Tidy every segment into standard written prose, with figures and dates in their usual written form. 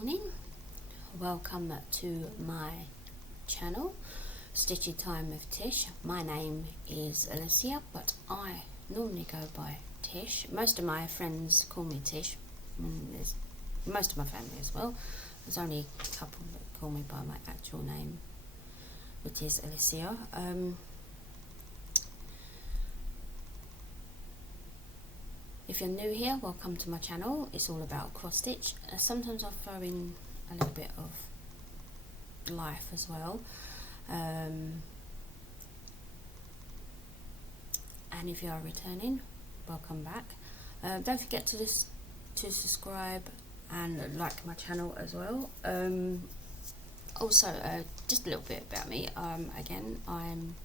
morning, welcome to my channel Stitchy Time with Tish. My name is Alicia, but I normally go by Tish. Most of my friends call me Tish, there's most of my family as well. There's only a couple that call me by my actual name, which is Alicia. If you're new here, welcome to my channel. It's all about cross stitch. Sometimes I'll throw in a little bit of life as well. And if you are returning, welcome back. Don't forget to subscribe and like my channel as well. Also, just a little bit about me. Again, I'm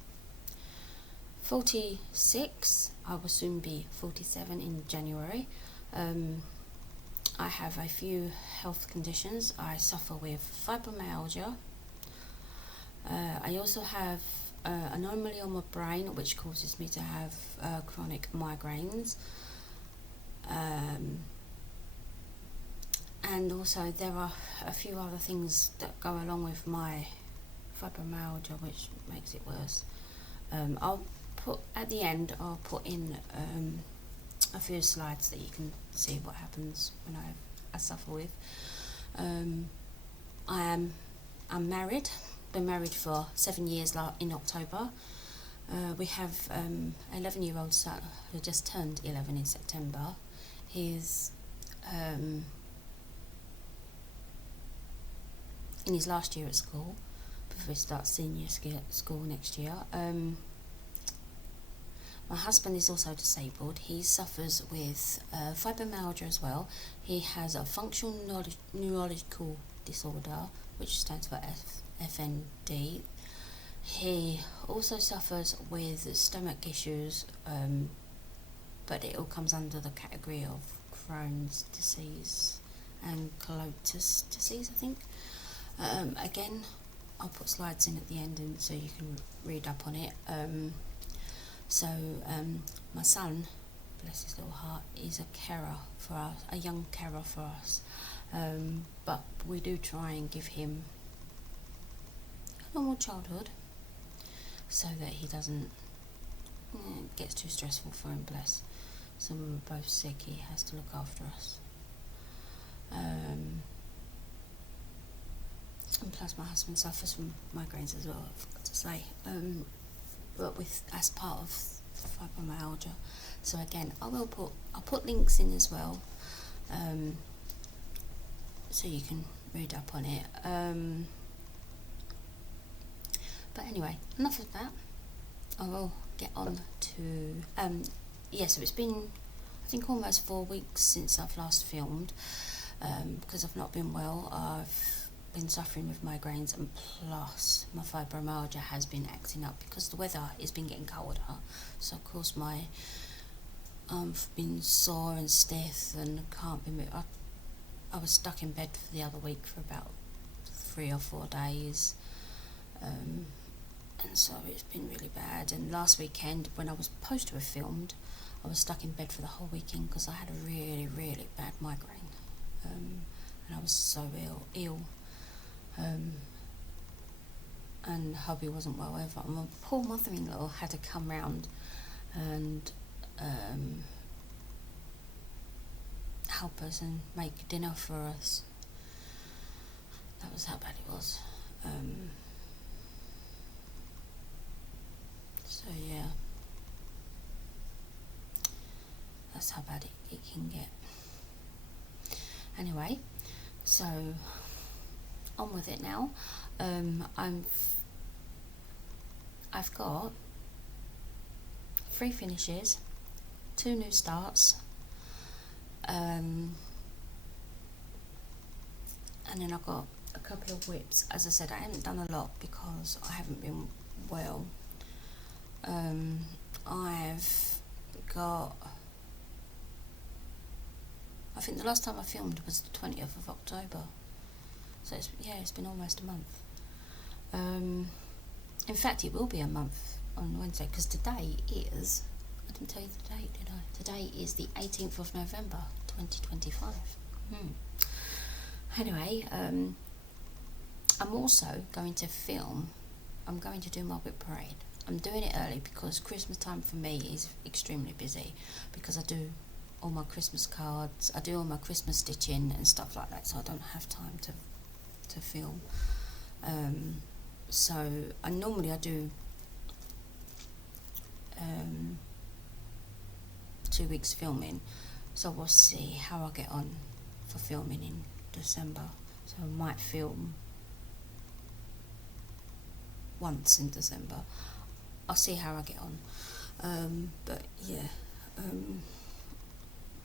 46. I will soon be 47 in January. I have a few health conditions. I suffer with fibromyalgia. I also have an anomaly on my brain which causes me to have chronic migraines. And also there are a few other things that go along with my fibromyalgia which makes it worse. At the end I'll put in a few slides that you can see what happens when I suffer with. I'm married. Been married for 7 years in October. We have 11-year-old son who just turned 11 in September. He's in his last year at school before he starts senior school next year. My husband is also disabled. He suffers with fibromyalgia as well. He has a functional neurological disorder, which stands for FND. He also suffers with stomach issues, but it all comes under the category of Crohn's disease and colitis disease, I think. Again, I'll put slides in at the end and so you can read up on it. My son, bless his little heart, is a carer for us, a young carer for us. But we do try and give him a normal childhood so that he doesn't gets too stressful for him, bless. So when we're both sick, he has to look after us. And plus my husband suffers from migraines as well, I forgot to say. But as part of fibromyalgia. So again, I'll put links in as well, so you can read up on it. But anyway, enough of that. I will get on to so it's been, I think, almost 4 weeks since I've last filmed, because I've not been well. I've been suffering with migraines, and plus my fibromyalgia has been acting up because the weather has been getting colder, so of course my arm's been sore and stiff and can't be moved. I was stuck in bed for the other week for about 3 or 4 days, and so it's been really bad. And last weekend, when I was supposed to have filmed, I was stuck in bed for the whole weekend because I had a really, really bad migraine, and I was so ill. And hubby wasn't well either. My poor mother-in-law had to come round and help us and make dinner for us. That was how bad it was. So yeah, that's how bad it can get. Anyway, so on with it now. I've got 3 finishes, 2 new starts, and then I've got a couple of whips. As I said, I haven't done a lot because I haven't been well. I've got, I think the last time I filmed was the 20th of October. So it's been almost a month. In fact, it will be a month on Wednesday, because today is, I didn't tell you the date, did I? Today is the 18th of November 2025. Anyway, I'm also going to film. I'm going to do my whip parade. I'm doing it early because Christmas time for me is extremely busy, because I do all my Christmas cards, I do all my Christmas stitching and stuff like that, so I don't have time to film. So I do 2 weeks filming, so we'll see how I get on for filming in December. So I might film once in December. I'll see how I get on. But yeah,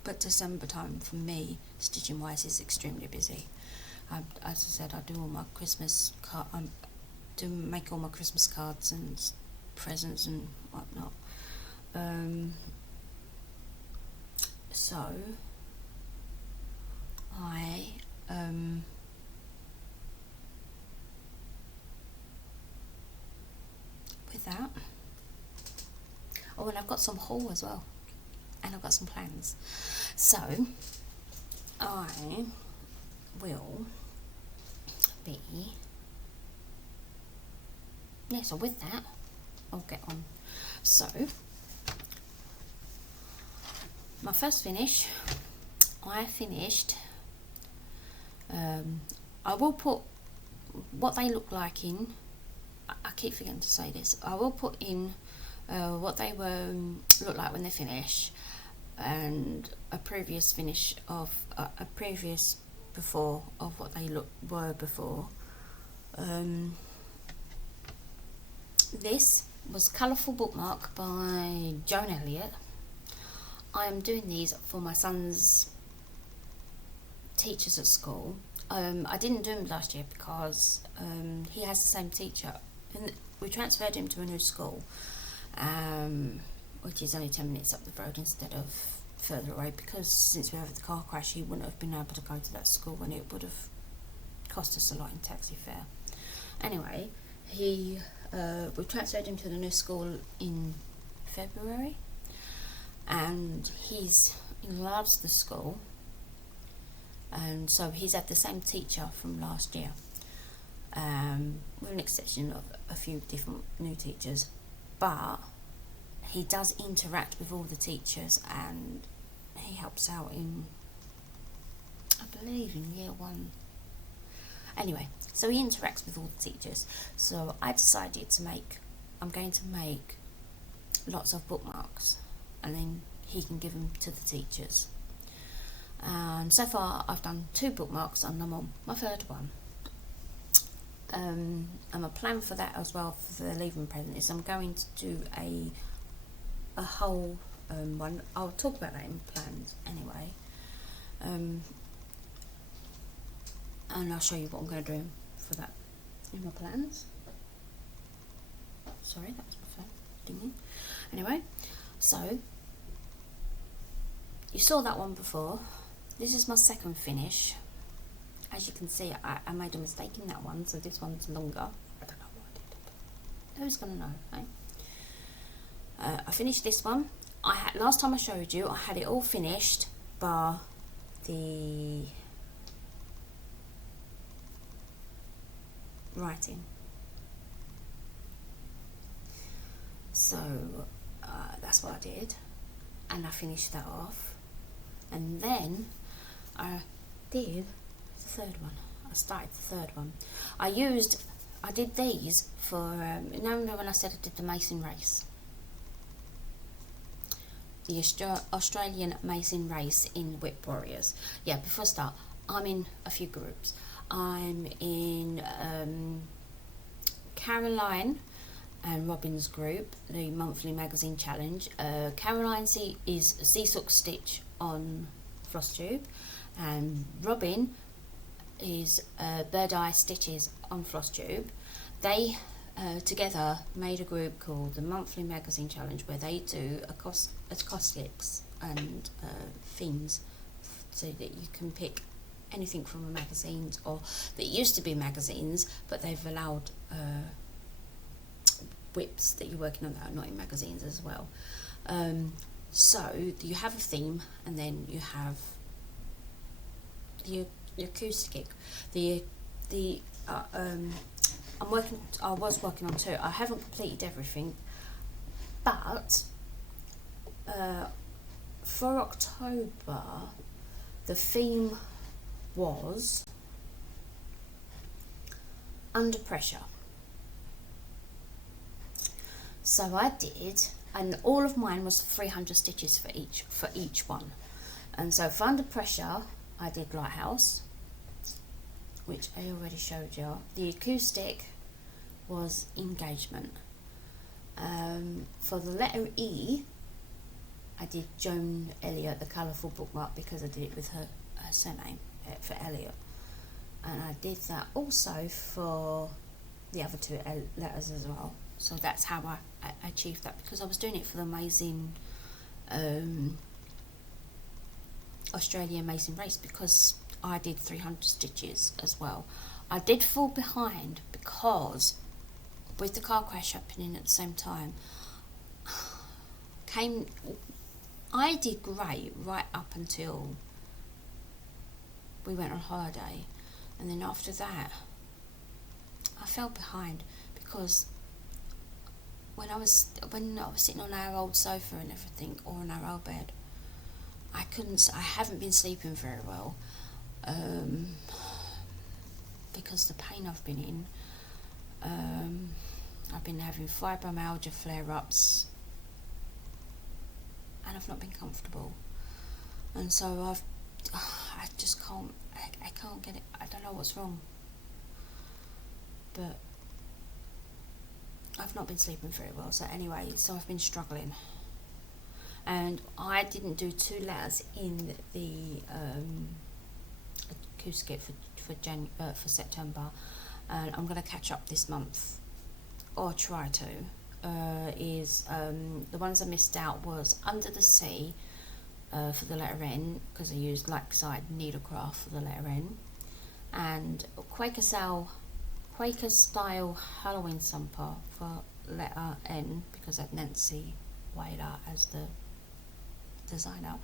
but December time for me, stitching wise, is extremely busy. As I said, I do all my Christmas make all my Christmas cards and presents and whatnot. So I with that, oh, and I've got some haul as well, and I've got some plans. So I will be, yeah, so with that I'll get on. So my first finish, I finished, I will put what they look like in, I keep forgetting to say this, I will put in what they look like when they finish, and a previous finish of a previous before of what they were before. This was Colourful Bookmark by Joan Elliott. I am doing these for my son's teachers at school. I didn't do them last year because he has the same teacher, and we transferred him to a new school, which is only 10 minutes up the road instead of further away, because since we had the car crash he wouldn't have been able to go to that school and it would have cost us a lot in taxi fare. Anyway, we transferred him to the new school in February, and he loves the school, and so he's had the same teacher from last year, with an exception of a few different new teachers, but he does interact with all the teachers, and he helps out in, I believe, in year 1. Anyway, so he interacts with all the teachers. So I decided I'm going to make lots of bookmarks, and then he can give them to the teachers. So far I've done 2 bookmarks, and I'm on my 3rd one. And my plan for that as well, for the leaving present, is I'm going to do a whole one. I'll talk about that in plans anyway, and I'll show you what I'm going to do for that in my plans. Sorry, that was my phone dinging. Anyway, so you saw that one before. This is my 2nd finish. As you can see, I made a mistake in that one, so this one's longer. I don't know what I did. Who's gonna know, eh? I finished this one. Last time I showed you, I had it all finished, bar the writing. So that's what I did, and I finished that off, and then I did the 3rd one. I started the 3rd one. I did these for, remember when I said I did the Mason race? The Australian Mason race in Whip Warriors. Yeah, before I start, I'm in a few groups. I'm in Caroline and Robin's group, the monthly magazine challenge. Caroline is Seesock Stitch on Flosstube, and Robin is Bird Eye Stitches on Flosstube. They together made a group called the Monthly Magazine Challenge, where they do acoustics and themes, so that you can pick anything from the magazines, or that used to be magazines, but they've allowed whips that you're working on that are not in magazines as well. So you have a theme, and then you have the acoustic, the I was working on two. I haven't completed everything, but for October the theme was under pressure. So I did, and all of mine was 300 stitches for each one. And so for under pressure I did lighthouse, which I already showed you. The acoustic was engagement. For the letter E, I did Joan Elliott, the colourful bookmark, because I did it with her surname for Elliott. And I did that also for the other two letters as well. So that's how I achieved that, because I was doing it for the amazing Australia Amazing Race, because I did 300 stitches as well. I did fall behind because with the car crash happening at the same time, I did great right up until we went on holiday, and then after that I fell behind, because when I was sitting on our old sofa and everything, or on our old bed, I haven't been sleeping very well, because the pain I've been in. I've been having fibromyalgia flare-ups, and I've not been comfortable, and so I just can't, I can't get it. I don't know what's wrong, but I've not been sleeping very well. So anyway, so I've been struggling, and I didn't do two letters in the acoustic for September, and I'm going to catch up this month, or try to. The ones I missed out was Under the Sea for the letter N, because I used Lakeside Needlecraft for the letter N, and Quaker Style Halloween Sumper for letter N, because I had Nancy Whaler as the designer.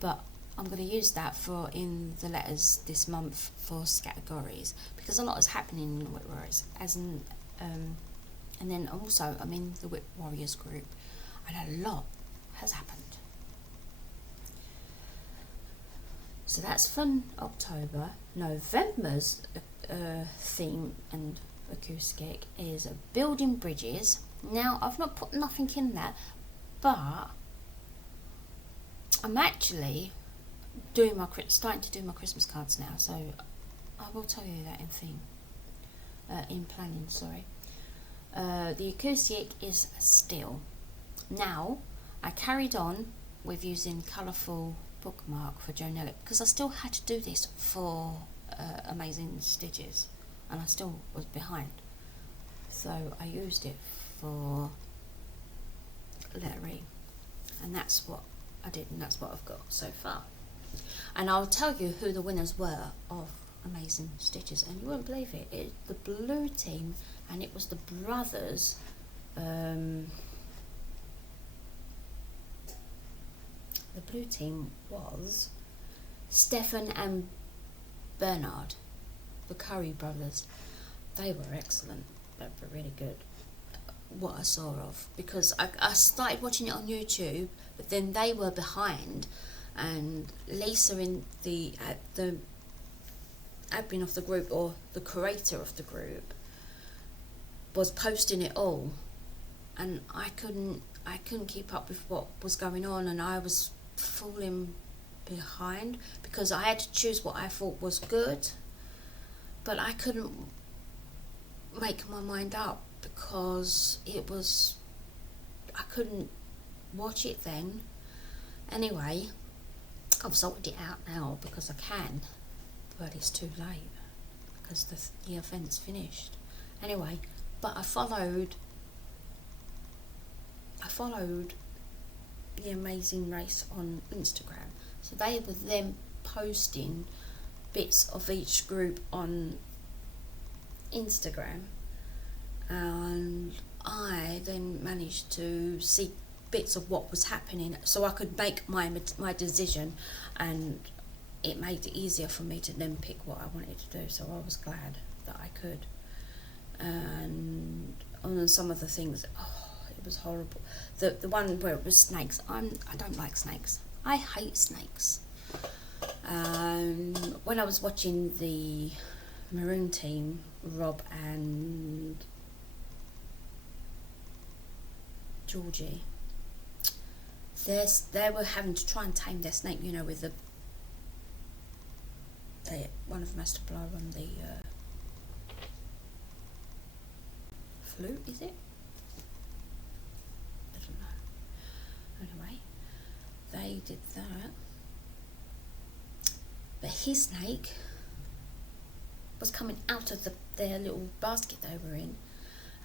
But I'm going to use that for in the letters this month for categories, because a lot is happening in Whip Warriors, and then also I'm in the Whip Warriors group, and a lot has happened. So that's fun. October. November's theme and acoustic is building bridges. Now I've not put nothing in that, but I'm actually starting to do my Christmas cards now, so I will tell you that in planning. Sorry. The acoustic is still. Now I carried on with using colourful bookmark for Joan Elliott, because I still had to do this for Amazing Stitches, and I still was behind, so I used it for letter E, and that's what I did, and that's what I've got so far. And I'll tell you who the winners were of Amazing Stitches, and you won't believe it. It's the blue team, and it was the brothers. The blue team was Stefan and Bernard, the Curry brothers. They were excellent. They were really good. What I saw of, because I started watching it on YouTube, but then they were behind, and Lisa, in the admin of the group, or the creator of the group, was posting it all, and I couldn't keep up with what was going on, and I was falling behind, because I had to choose what I thought was good, but I couldn't make my mind up, because I couldn't watch it then. Anyway, I've sorted it out now because I can, but it's too late because the event's finished. Anyway, but I followed the Amazing Race on Instagram, so they were them posting bits of each group on Instagram, and I then managed to see bits of what was happening, so I could make my decision, and it made it easier for me to then pick what I wanted to do, so I was glad that I could. And on some of the things, it was horrible. The one where it was snakes, I don't like snakes. I hate snakes. When I was watching the Maroon team, Rob and Georgie, they were having to try and tame their snake, you know, with one of them has to blow on the flute, is it? I don't know. Anyway, they did that. But his snake was coming out of their little basket they were in,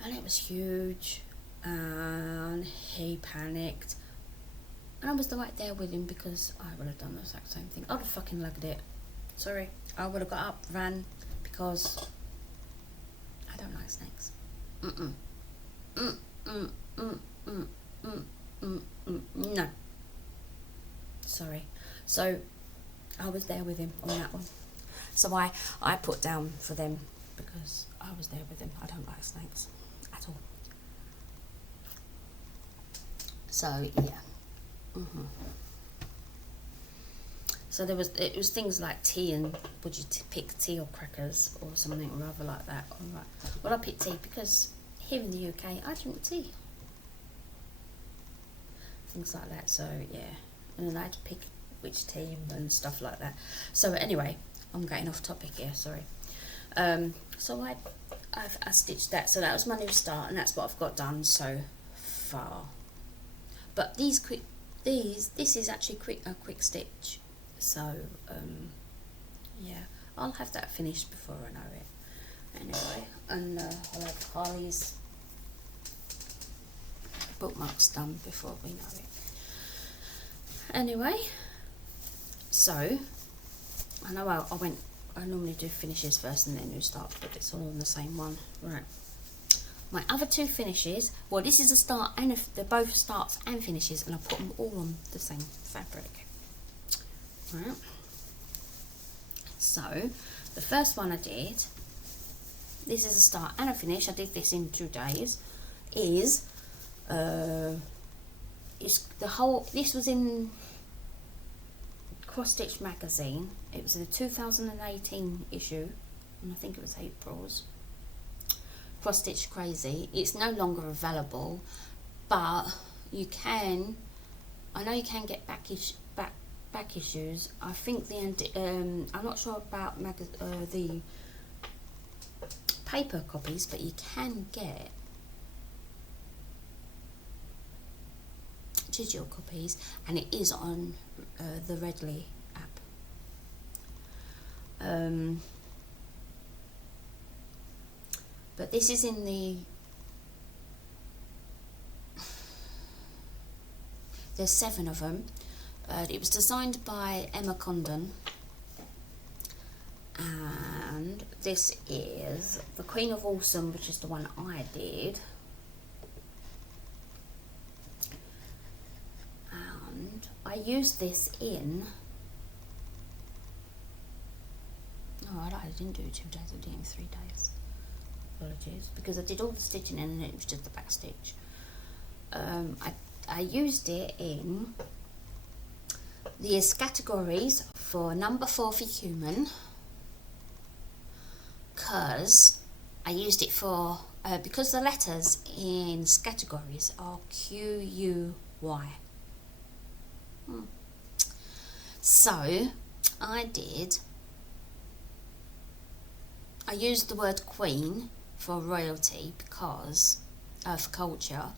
and it was huge, and he panicked. And I was right there with him because I would have done the exact same thing. I'd have fucking lugged it. Sorry, I would have got up, ran, because I don't like snakes. No. Sorry. So I was there with him on that one. So I put down for them because I was there with him. I don't like snakes at all. So yeah. So it was things like tea, and would you pick tea or crackers or something or other like that? Alright. Well, I picked tea because here in the UK I drink tea. Things like that. So yeah, and then I had to pick which team and stuff like that. So anyway, I'm getting off topic here. Sorry. So I stitched that. So that was my new start, and that's what I've got done so far. But this is actually a quick stitch. So yeah, I'll have that finished before I know it. Anyway, and I'll have Harley's bookmarks done before we know it. Anyway, so I know I normally do finishes first and then new starts, but it's all on the same one, right? My other two finishes, well, this is a start and they're both starts and finishes, and I put them all on the same fabric. Right. So the first one I did, this is a start and a finish. I did this in 2 days. Is this was in Cross Stitch magazine. It was in the 2018 issue, and I think it was April's. Cross Stitch Crazy. It's no longer available, but you can. I know you can get back issues. I think I'm not sure about the paper copies, but you can get digital copies, and it is on the Redley app. But this is in there's 7 of them. It was designed by Emma Condon, and this is the Queen of Awesome, which is the one I did. And I used this in, I didn't do it 2 days, I did it in 3 days. Apologies, because I did all the stitching and it was just the back stitch. I used it in the categories for number 4 for human, because I used it for because the letters in categories are QUY. So I used the word queen for royalty because for culture,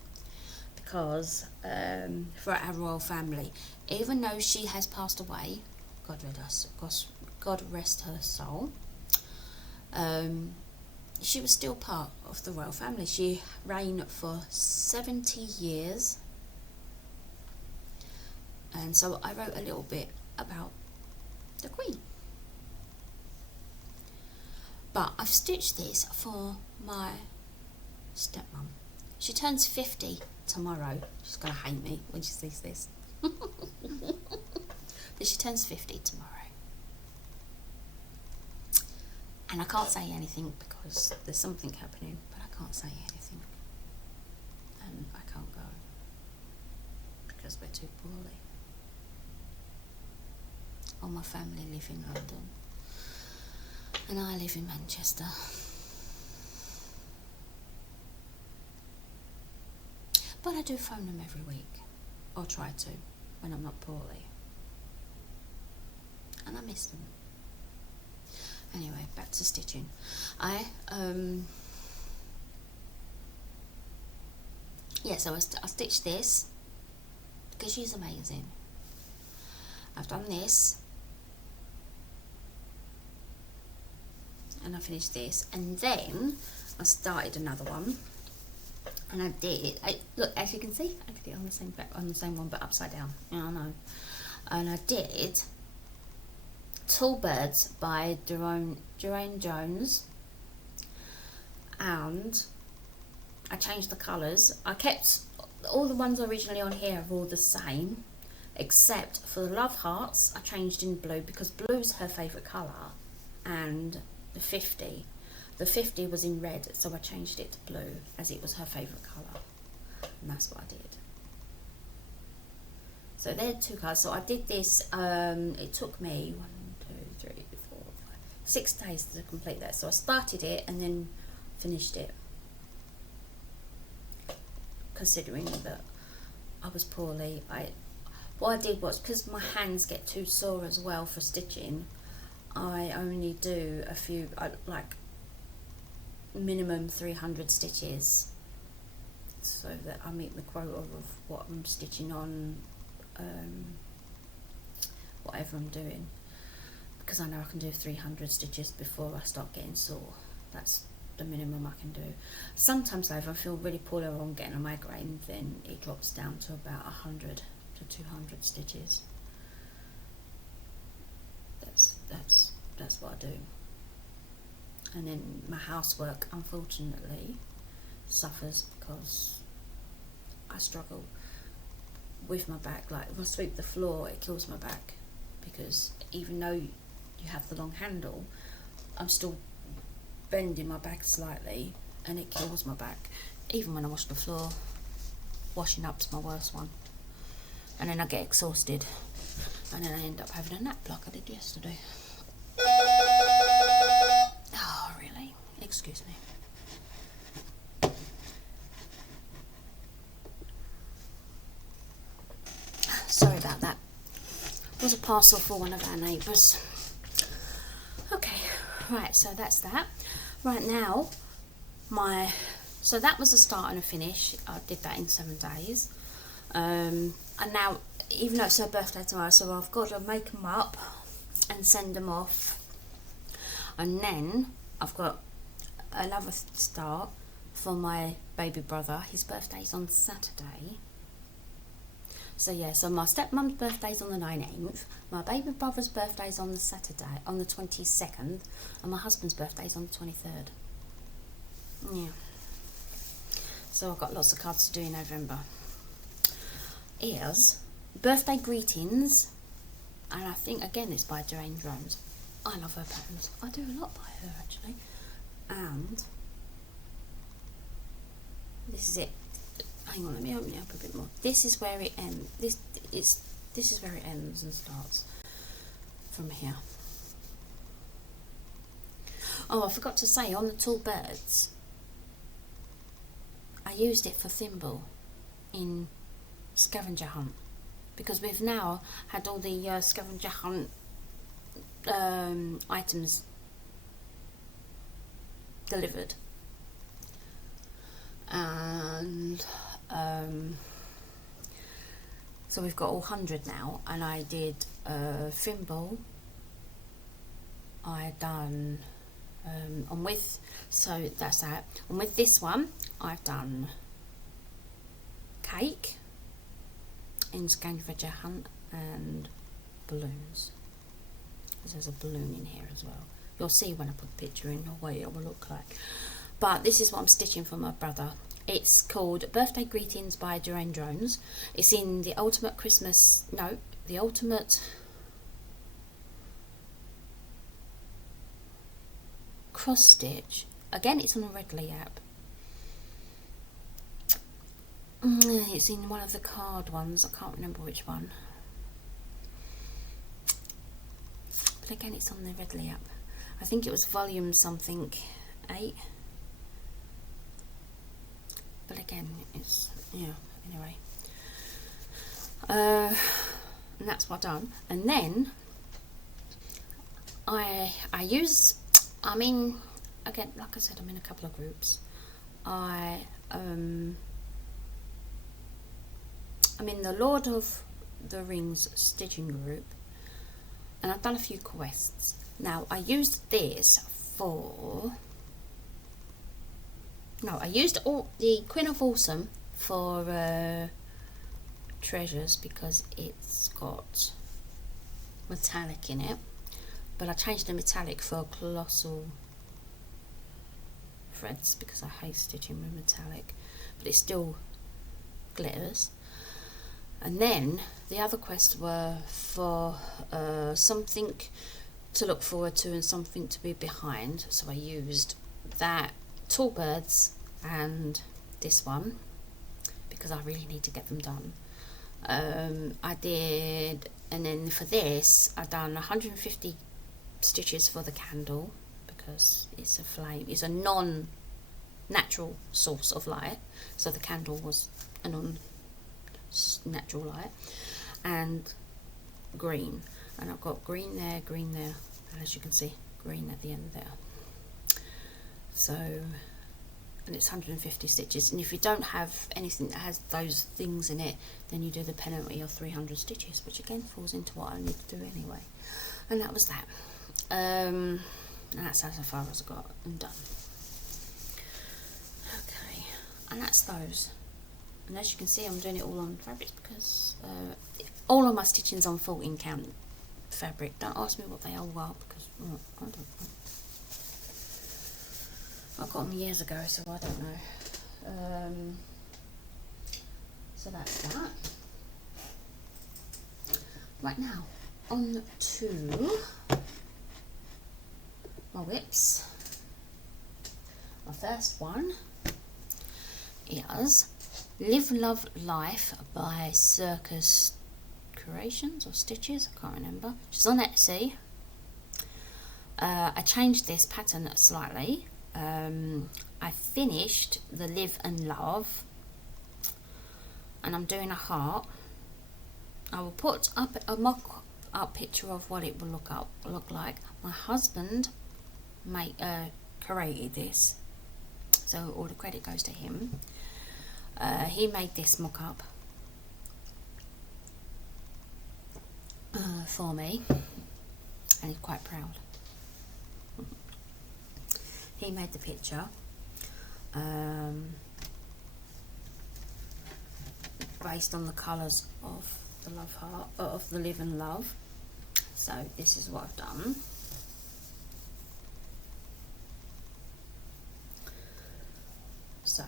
because for our royal family, even though she has passed away, God rest her soul, she was still part of the royal family. She reigned for 70 years, and so I wrote a little bit about the Queen. But I've stitched this for my stepmom. She turns 50 tomorrow. She's going to hate me when she sees this. But she turns 50 tomorrow. And I can't say anything because there's something happening, but I can't say anything. And I can't go because we're too poorly. All my family live in London and I live in Manchester. But I do phone them every week, or try to, when I'm not poorly. And I miss them. Anyway, back to stitching. I stitched this because she's amazing. I've done this and I finished this, and then I started another one, and look, as you can see, I did it on the same one but upside down. Yeah, I know. And I did Tall Birds by Durane Jones, and I changed the colours. I kept all the ones originally on here are all the same, except for the Love Hearts I changed in blue because blue's her favourite colour, and the 50 was in red, so I changed it to blue as it was her favourite colour, and that's what I did. So they're two colours. So I did this, it took me 6 days to complete that. So I started it and then finished it, considering that I was poorly. What I did was, because my hands get too sore as well for stitching, I only do a few, like minimum 300 stitches, so that I meet the quota of what I'm stitching on, whatever I'm doing, because I know I can do 300 stitches before I start getting sore. That's the minimum I can do. Sometimes though, if I feel really poorly or I'm getting a migraine, then it drops down to about 100 to 200 stitches. That's what I do. And then my housework, unfortunately, suffers because I struggle with my back. Like if I sweep the floor, it kills my back, because even though you have the long handle, I'm still bending my back slightly, and it kills my back. Even when I wash the floor, washing up's my worst one. And then I get exhausted, and then I end up having a nap like I did yesterday. Oh, really? Excuse me. Sorry about that. It was a parcel for one of our neighbours. Okay, right, so that's that. Right now, so that was a start and a finish. I did that in 7 days. And now, even though it's her birthday tomorrow, so I've got to make them up and send them off. And then I've got another start for my baby brother. His birthday's on Saturday. So yeah, so my stepmom's birthday's on the 19th, my baby brother's birthday's on the Saturday, on the 22nd, and my husband's birthday's on the 23rd. Yeah. So I've got lots of cards to do in November. Here's birthday greetings, and I think again it's by Durane Jones. I love her patterns. I do a lot by her actually. And this is it. Hang on, let me open it up a bit more. This is where it ends. This is where it ends and starts from here. Oh, I forgot to say, on the Tall Birds, I used it for thimble in scavenger hunt, because we've now had all the scavenger hunt items delivered, and so we've got all 100 now. And I did thimble, I done on with, so that's that. And with this one I've done cake in scavenger hunt and balloons, because there's a balloon in here as well. You'll see when I put the picture in what it will look like. But this is what I'm stitching for my brother. It's called Birthday Greetings by Durane Jones. It's in the Ultimate Christmas, no, the Ultimate, cross stitch. Again, it's on a Redley app. It's in one of the card ones. I can't remember which one. But again, it's on the Redley app. I think it was volume something 8. But again, it's, yeah, anyway. And that's what I've done. And then I use, I'm in, again, like I said, I'm in a couple of groups. I'm in the Lord of the Rings stitching group, and I've done a few quests. Now, I used this for, no, I used all the Queen of Awesome for treasures because it's got metallic in it, but I changed the metallic for colossal threads because I hate stitching with metallic, but it still glitters. And then the other quests were for something to look forward to and something to be behind, so I used that, Tall Birds, and this one because I really need to get them done. I did, and then for this I done 150 stitches for the candle because it's a flame, it's a non-natural source of light, so the candle was a non-natural light, and green, and I've got green there, and as you can see, green at the end there. So, and it's 150 stitches, and if you don't have anything that has those things in it, then you do the penalty of 300 stitches, which again falls into what I need to do anyway. And that was that. And that's as far as I got and done. Okay, and that's those. And as you can see, I'm doing it all on fabrics because all of my stitching's on 14 count fabric. Don't ask me what they all are because I don't know. I got them years ago, so I don't know. So that's that. Right now, on to my whips. My first one is Live Love Life by Circus Creations or Stitches, I can't remember. She's on Etsy. I changed this pattern slightly. I finished the Live and Love, and I'm doing a heart. I will put up a mock-up picture of what it will look like. My husband created this, so all the credit goes to him. He made this mock-up for me, and he's quite proud. He made the picture based on the colours of the love heart, of the Live and Love. So this is what I've done. So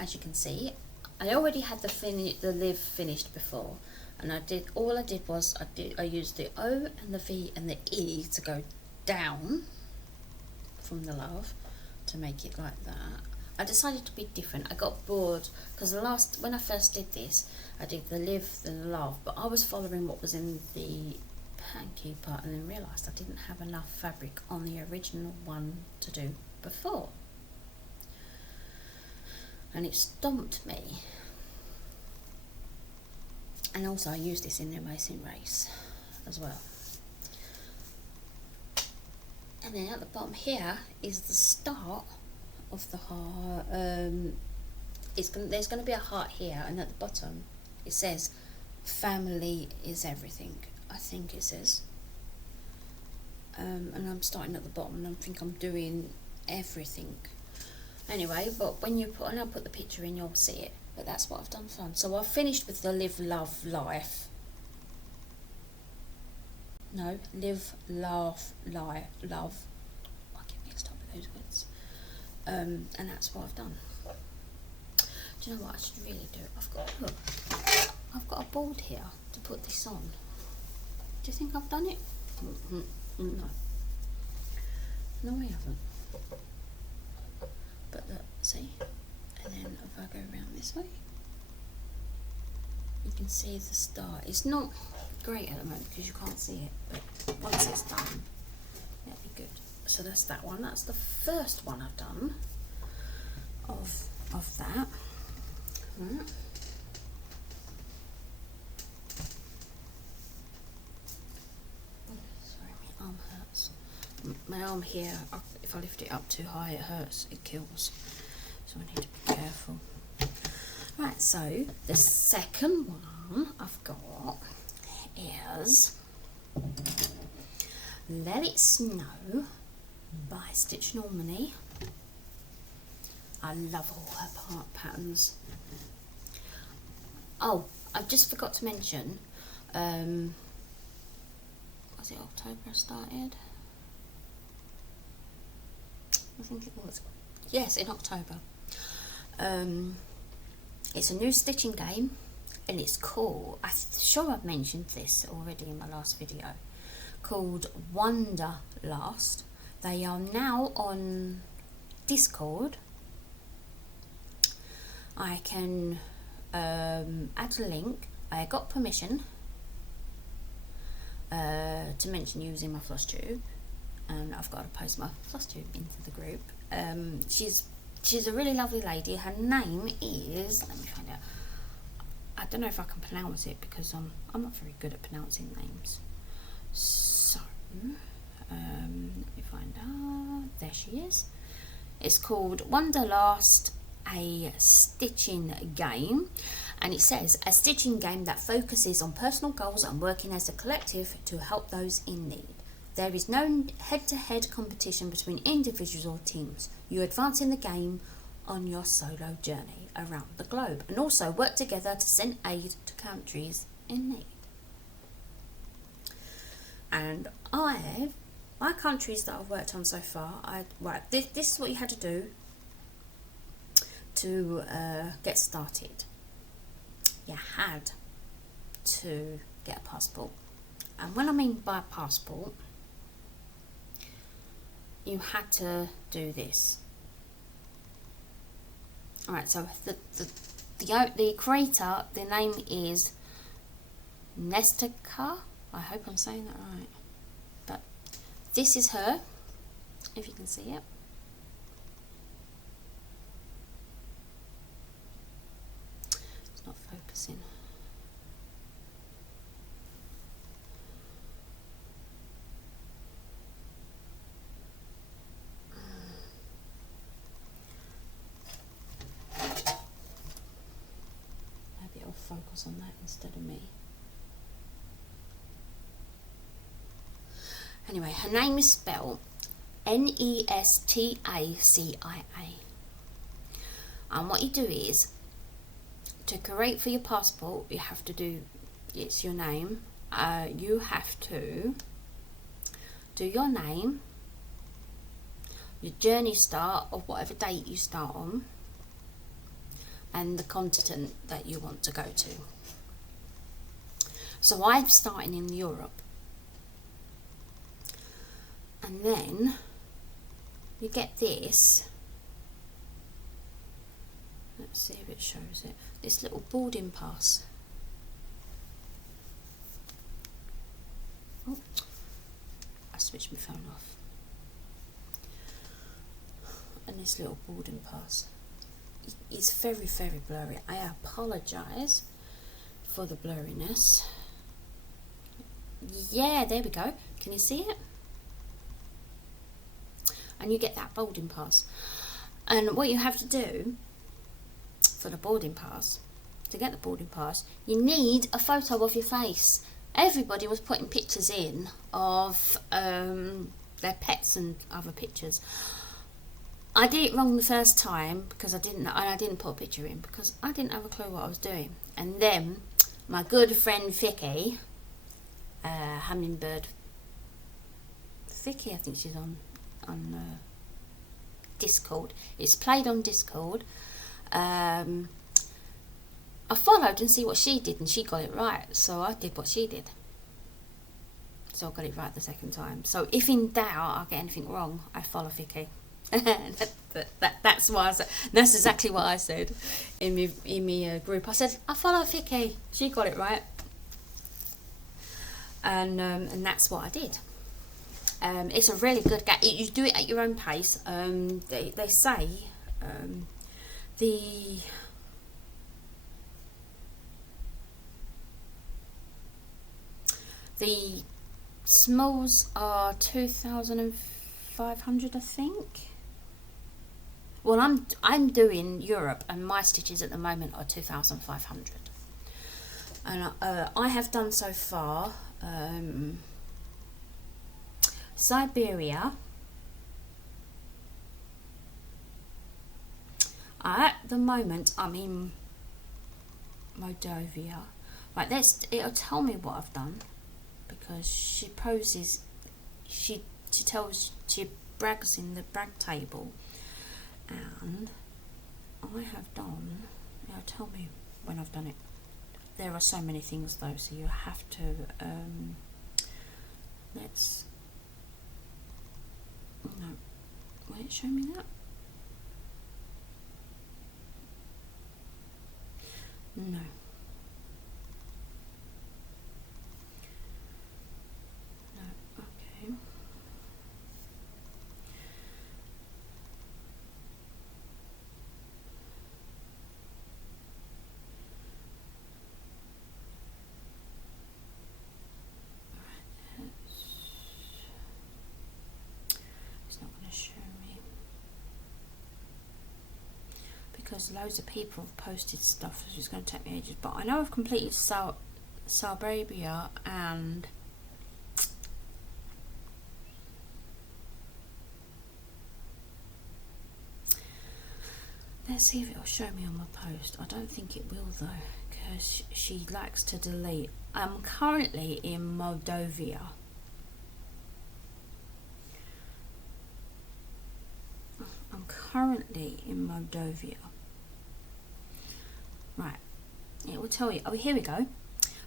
as you can see, I already had the Live finished before, and all I did was I used the O and the V and the E to go down from the Love to make it like that. I decided to be different. I got bored because when I first did this, I did the Live and the Love, but I was following what was in the pancake part and then realised I didn't have enough fabric on the original one to do before, and it stomped me. And also I used this in the Amazing Race as well. And then at the bottom here is the start of the heart. There's going to be a heart here, and at the bottom it says family is everything, I think it says. And I'm starting at the bottom and I think I'm doing everything. Anyway, but when I put the picture in, you'll see it. But that's what I've done fun. So I've finished with the Live, Love, Life. No, Live, Laugh, Love. I get mixed up with those words. And that's what I've done. Do you know what I should really do? I've got a board here to put this on. Do you think I've done it? No. No, I haven't. See? And then if I go around this way, you can see the start. It's not great at the moment because you can't see it, but once it's done, that'll be good. So that's that one. That's the first one I've done of that. Right. Sorry, my arm hurts. My arm here, if I lift it up too high, it hurts. It kills. So I need to be careful. Right, so the second one I've got is Let It Snow by Stitch Normani. I love all her part patterns. Oh, I just forgot to mention, was it October I started? I think it was. Yes, in October. It's a new stitching game, and it's called, I'm sure I've mentioned this already in my last video, called Wonderlast. They are now on Discord. I can add a link. I got permission to mention using my Flosstube, and I've got to post my Flosstube into the group. She's a really lovely lady. Her name is, let me find out. I don't know if I can pronounce it because I'm not very good at pronouncing names. So, let me find out. There she is. It's called Wonderlast, a stitching game, and it says a stitching game that focuses on personal goals and working as a collective to help those in need. There is no head-to-head competition between individuals or teams. You advance in the game on your solo journey around the globe and also work together to send aid to countries in need. And my countries that I've worked on so far, this is what you had to do to get started. You had to get a passport. And when I mean by passport, you had to do this. Alright, so the creator, the name is Nestica. I hope I'm saying that right. But this is her, if you can see it. It's not focusing. Focus on that instead of me. Anyway, her name is spelled Nestacia, and what you do is, to create for your passport, you have to do, it's your name, you have to do your name, your journey start of whatever date you start on, and the continent that you want to go to. So I'm starting in Europe. And then you get this. Let's see if it shows it. This little boarding pass. Oh, I switched my phone off. And this little boarding pass. It's very, very blurry. I apologise for the blurriness. Yeah, there we go. Can you see it? And you get that boarding pass. And what you have to do for the boarding pass, to get the boarding pass, you need a photo of your face. Everybody was putting pictures in of their pets and other pictures. I did it wrong the first time because I didn't put a picture in because I didn't have a clue what I was doing. And then my good friend Vicky, Hummingbird Vicky, I think she's on Discord. It's played on Discord. I followed and see what she did, and she got it right, so I did what she did. So I got it right the second time. So if in doubt I get anything wrong, I follow Vicky. That's why I said, that's exactly what I said in my group. I said, I follow Vicky. She got it right. And that's what I did. It's a really good game. You do it at your own pace. They say the smalls are 2,500, I think. Well, I'm doing Europe, and my stitches at the moment are 2,500, and I have done so far Siberia. At the moment, I'm in Moldavia. Right, it'll tell me what I've done, because she brags in the brag table, and I have done, it'll tell me when I've done it. There are so many things though, so you have to, will it show me that? No. Okay. It's not going to show me, because loads of people have posted stuff, so it's going to take me ages. But I know I've completed Siberia, and let's see if it'll show me on my post. I don't think it will though, because she likes to delete. I'm currently in Moldavia. Right, it will tell you. Oh, here we go.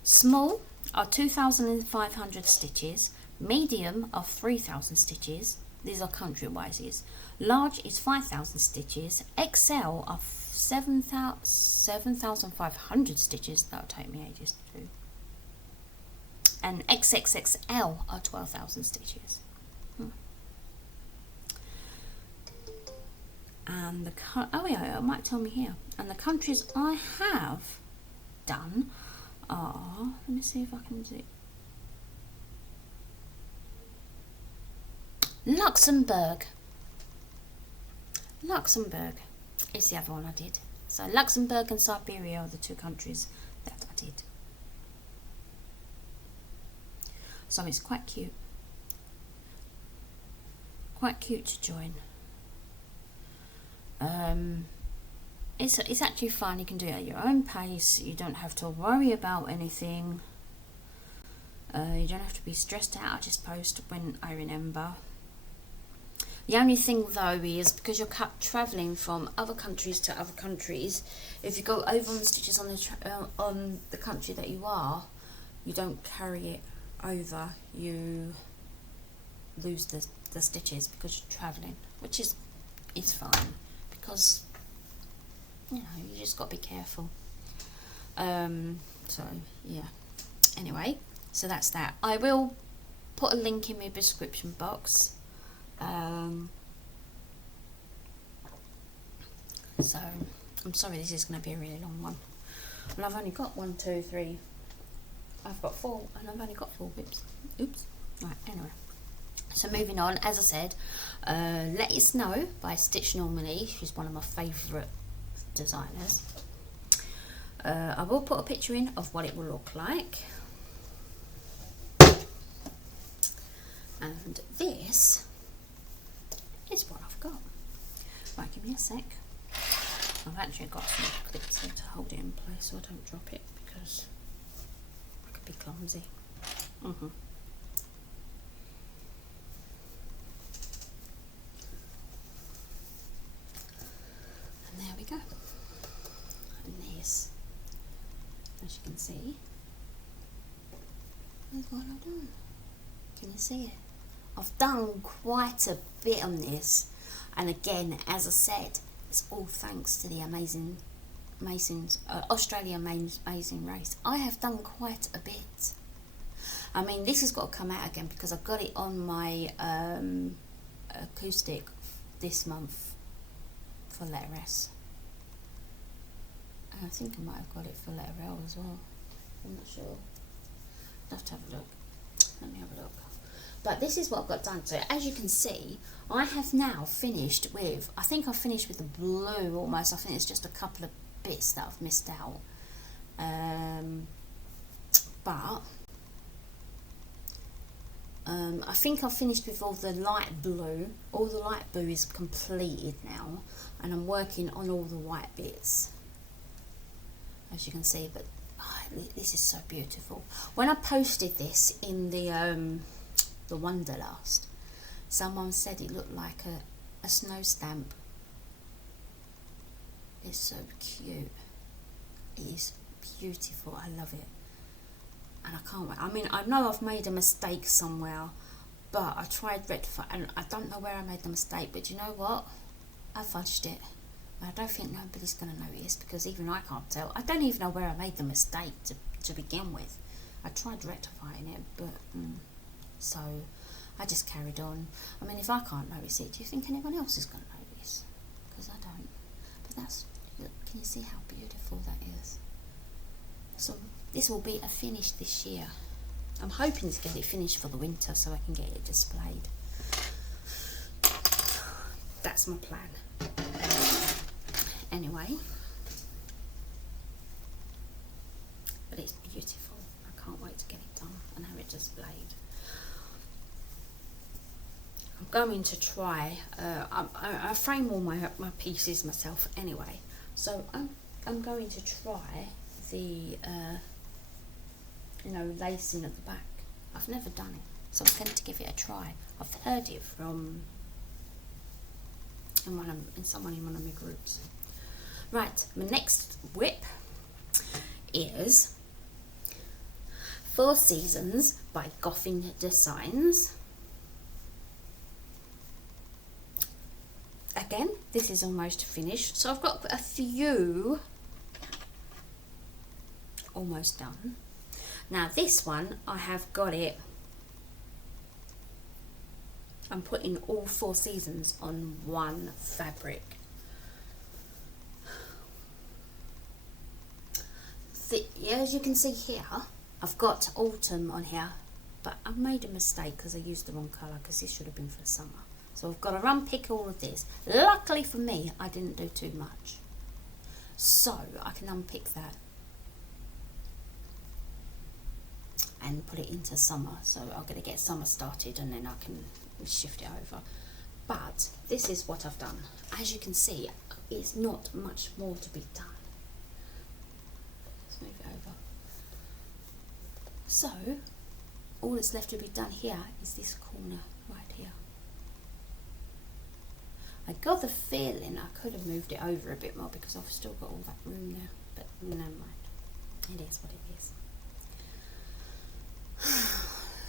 Small are 2,500 stitches. Medium are 3,000 stitches. These are country wises. Large is 5,000 stitches. XL are 7,500 stitches. That'll take me ages to do. And XXXL are 12,000 stitches. And oh yeah, it might tell me here. And the countries I have done are, let me see if I can do it. Luxembourg is the other one I did. So Luxembourg and Siberia are the two countries that I did. So it's quite cute. Quite cute to join. It's actually fun. You can do it at your own pace. You don't have to worry about anything. You don't have to be stressed out. I just post when I remember. The only thing though is, because you're travelling from other countries to other countries, if you go over on the stitches on the country that you are, you don't carry it over. You lose the stitches because you're travelling, which is fine, because you know you just got to be careful. So yeah. Anyway, so that's that. I will put a link in my description box. So I'm sorry this is going to be a really long one. Well, I've only got 1, 2, 3. I've got 4, and I've only got 4 whips. Oops. Right. Anyway. So moving on, as I said, Let Us Know by Stitch Normally. She's one of my favourite designers. I will put a picture in of what it will look like. And this is what I've got. Right, give me a sec. I've actually got some clips here to hold it in place so I don't drop it, because I could be clumsy. And there we go. And this, as you can see, is what I've done. Can you see it? I've done quite a bit on this. And again, as I said, it's all thanks to the amazing Australian amazing race. I have done quite a bit. I mean, this has got to come out again because I got it on my acoustic this month for letter S. And I think I might have got it for letter L as well. I'm not sure. I'll have to have a look. Let me have a look. But this is what I've got done. So as you can see, I have now finished with, I think I've finished with the blue almost. I think it's just a couple of bits that I've missed out. But I think I've finished with all the light blue. All the light blue is completed now, and I'm working on all the white bits, as you can see. But this is so beautiful. When I posted this in the Wanderlust, someone said it looked like a snow stamp. It's so cute. It is beautiful. I love it. And I can't wait. I mean, I know I've made a mistake somewhere, but I tried rectify, and I don't know where I made the mistake, but you know what? I fudged it. I don't think nobody's going to notice, because even I can't tell. I don't even know where I made the mistake to begin with. I tried rectifying it, but so I just carried on. I mean, if I can't notice it, do you think anyone else is going to notice? Because I don't. But that's, look, can you see how beautiful that is? So this will be a finish this year. I'm hoping to get it finished for the winter so I can get it displayed. That's my plan. Anyway, but it's beautiful. I can't wait to get it done and have it displayed. I'm going to try, I frame all my pieces myself anyway, so I'm going to try the you know, lacing at the back. I've never done it, so I'm going to give it a try. I've heard it from someone in one of my groups. Right, my next whip is Four Seasons by Goffin Designs. Again, this is almost finished, so I've got a few almost done. Now this one, I have got it, I'm putting all Four Seasons on one fabric. As you can see here, I've got autumn on here, but I made a mistake because I used the wrong colour, because this should have been for the summer. So I've got to unpick all of this. Luckily for me, I didn't do too much, so I can unpick that and put it into summer. So I'm going to get summer started and then I can shift it over. But this is what I've done. As you can see, it's not much more to be done. Let's move it over. So all that's left to be done here is this corner right here. I got the feeling I could have moved it over a bit more because I've still got all that room there, but never mind. It is what it is.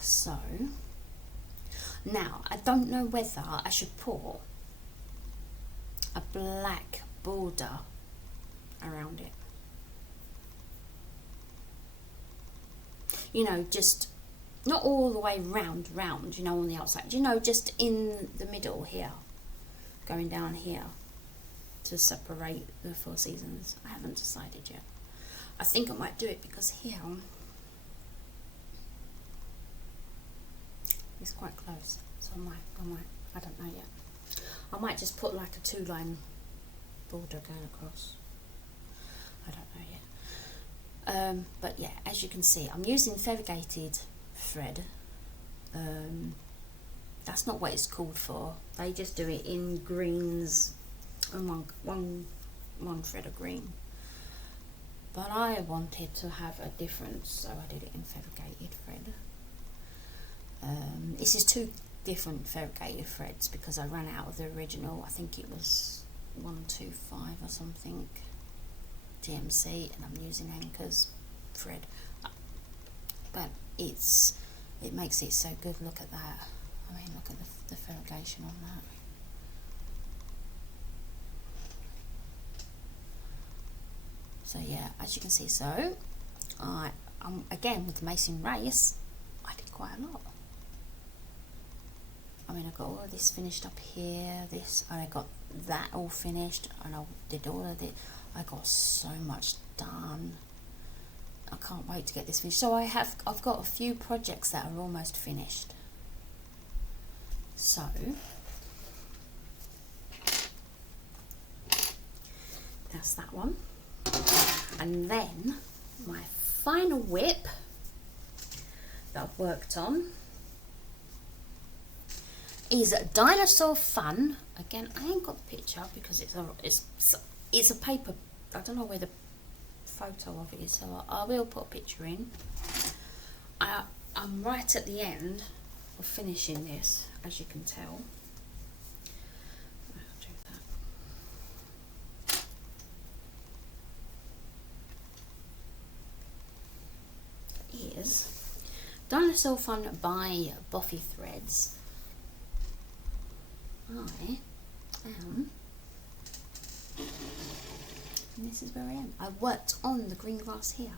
So now I don't know whether I should put a black border around it. You know, just not all the way round, you know, on the outside. You know, just in the middle here, going down here to separate the Four Seasons. I haven't decided yet. I think I might do it because here it's quite close, so I might, I don't know yet. I might just put like a 2-line border going across. I don't know yet. But yeah, as you can see, I'm using variegated thread. That's not what it's called for. They just do it in greens and one thread of green. But I wanted to have a difference, so I did it in variegated thread. This is 2 different variegated threads because I ran out of the original. I think it was 125 or something DMC, and I'm using Anchor's thread. But it makes it so good. Look at that. I mean, look at the variegation on that. So yeah, as you can see, so again with the mason race, I did quite a lot. I mean, I got all of this finished up here, this, and I got that all finished, and I did all of it. I got so much done. I can't wait to get this finished. So I've got a few projects that are almost finished. So that's that one. And then my final whip that I've worked on is Dinosaur Fun. Again, I ain't got the picture because it's a paper. I don't know where the photo of it is, so I will put a picture in. I'm right at the end of finishing this, as you can tell. I'll do that. Is Dinosaur Fun by Buffy Threads. I am, and this is where I am. I worked on the green grass here.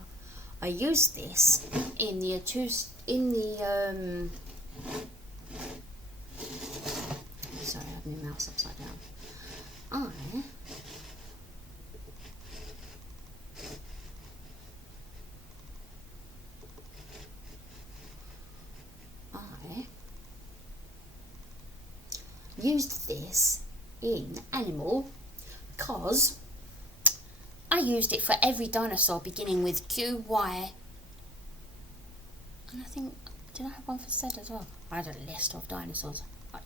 I used this in the sorry, I have my mouse upside down. I used this in Animal because I used it for every dinosaur beginning with Q, Y, and I think, did I have one for Z as well? I had a list of dinosaurs. I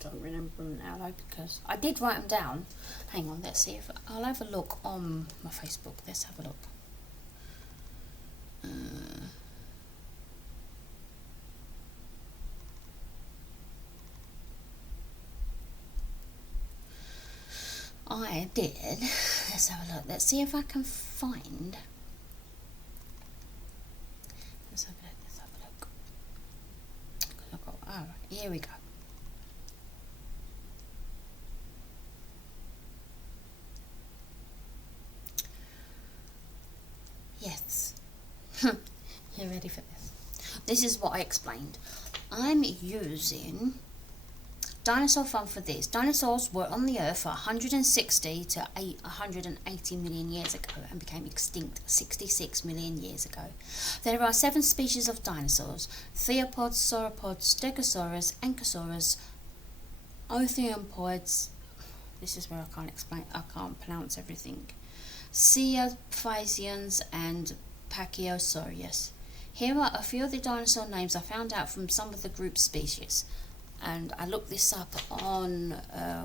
don't remember them now though, because I did write them down. Hang on, let's see if I'll have a look on my Facebook. Let's have a look. I did. Let's have a look. Let's see if I can find. Let's have a look. Because I've got. Oh, here we go. Yes. You ready for this? This is what I explained. I'm using Dinosaur Fun for this. Dinosaurs were on the earth for 160 to 180 million years ago and became extinct 66 million years ago. There are 7 species of dinosaurs: theropods, sauropods, stegosaurus, ankylosaurus, ornithopods. This is where I can't pronounce everything. Cephasians and Pachyosaurus. Here are a few of the dinosaur names I found out from some of the group species. And I looked this up on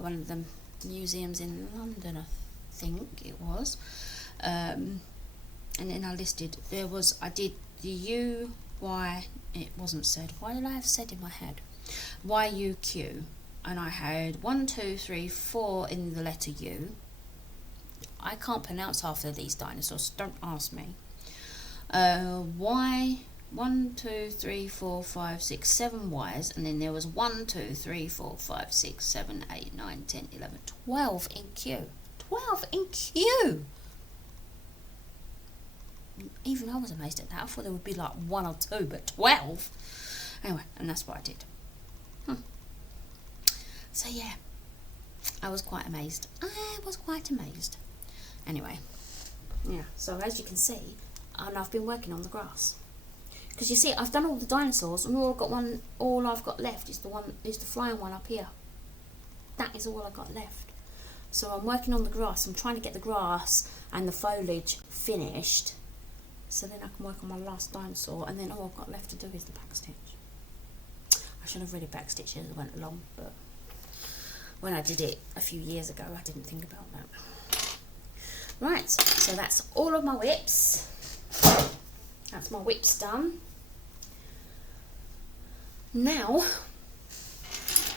one of the museums in London, I think it was. And then I listed, I did the U, Y, it wasn't said. Why did I have said in my head? Y, U, Q. And I had 1, 2, 3, 4 in the letter U. I can't pronounce half of these dinosaurs, don't ask me. Y, 1, 2, 3, 4, 5, 6, 7 Ys, and then there was 1, 2, 3, 4, 5, 6, 7, 8, 9, 10, 11, 12 in Q. 12 in Q! Even I was amazed at that. I thought there would be like 1 or 2, but 12! Anyway, and that's what I did. So yeah, I was quite amazed. Anyway, yeah, so as you can see, and I've been working on the grass. Because you see, I've done all the dinosaurs, and all I've got left is the flying one up here. That is all I got left. So I'm working on the grass. I'm trying to get the grass and the foliage finished, so then I can work on my last dinosaur. And then all I've got left to do is the backstitch. I should have really backstitched as I went along, but when I did it a few years ago, I didn't think about that. Right, so that's all of my whips. That's my whips done. Now,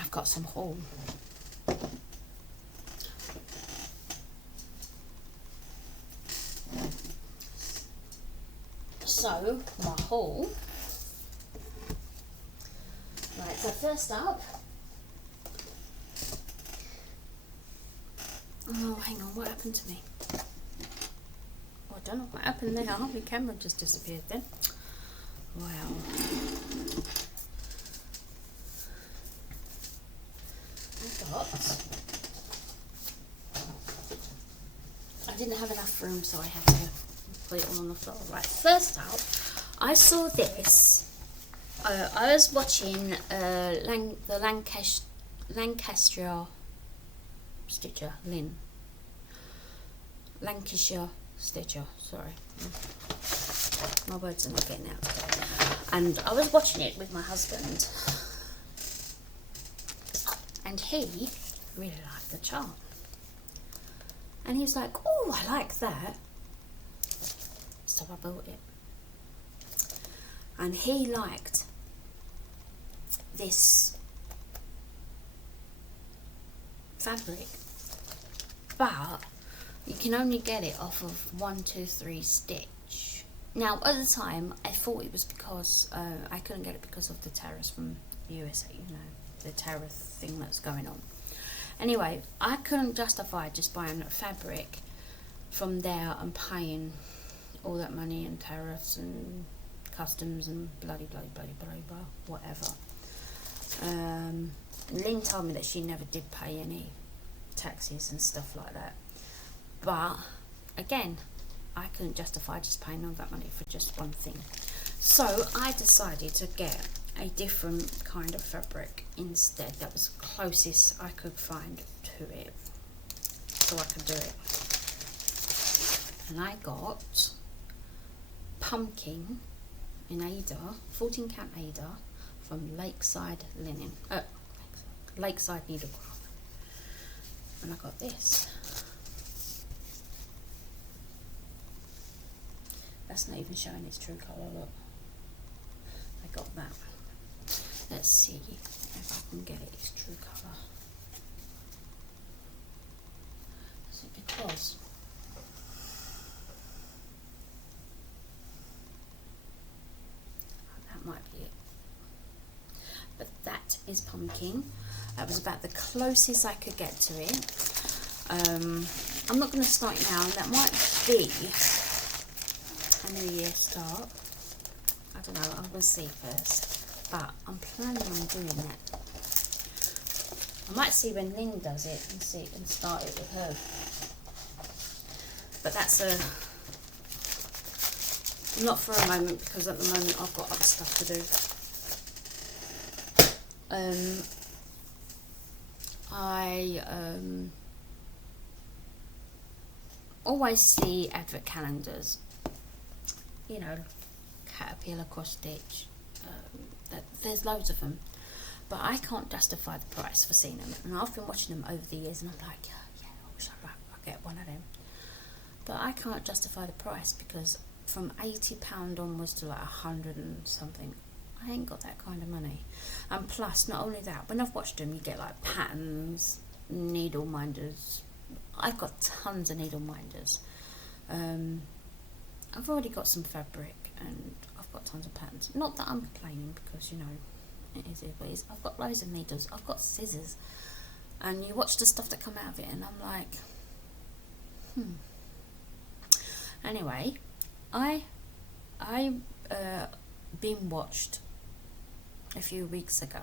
I've got some haul. So, my haul. Right, so first up. Oh, hang on, what happened to me? What don't know what happened there. My camera just disappeared then. Wow. I didn't have enough room, so I had to put it all on the floor. Right, first up, I saw this. I was watching the Lancashire Stitcher, Lancashire Stitcher, sorry. My words are not getting out today. And I was watching it with my husband. And he really liked the chart. And he was like, oh, I like that. So I bought it. And he liked this fabric, but you can only get it off of 123 Stitch. Now at the time I thought it was because I couldn't get it because of the tariffs from the USA, you know, the tariff thing that's going on. Anyway, I couldn't justify just buying fabric from there and paying all that money and tariffs and customs and bloody blah whatever. Lynn told me that she never did pay any taxes and stuff like that, but again, I couldn't justify just paying all that money for just one thing. So I decided to get a different kind of fabric instead that was closest I could find to it, so I could do it. And I got pumpkin in Ada, 14 count Ada from Lakeside Linen, Lakeside Needlecraft. And I got this. That's not even showing its true colour, look. I got that. Let's see if I can get its true colour. Is it because that might be it. But that is pumpkin. That was about the closest I could get to it. I'm not going to start it now, and that might be a New Year start. I don't know, I'm going to see first, but I'm planning on doing that. I might see when Lynn does it and see and start it with her. But that's not for a moment, because at the moment I've got other stuff to do. I always see advert calendars, you know, Caterpillar, cross stitch, there's loads of them, but I can't justify the price for seeing them, and I've been watching them over the years and I'm like, yeah, I wish I'd get one of them, but I can't justify the price because from £80 onwards to like 100 and something, I ain't got that kind of money. And plus, not only that, when I've watched them, you get like patterns, needle minders. I've got tons of needle minders. I've already got some fabric and I've got tons of patterns. Not that I'm complaining, because you know, it is what it is. I've got loads of needles, I've got scissors, and you watch the stuff that come out of it and I'm like, Anyway, I been watched a few weeks ago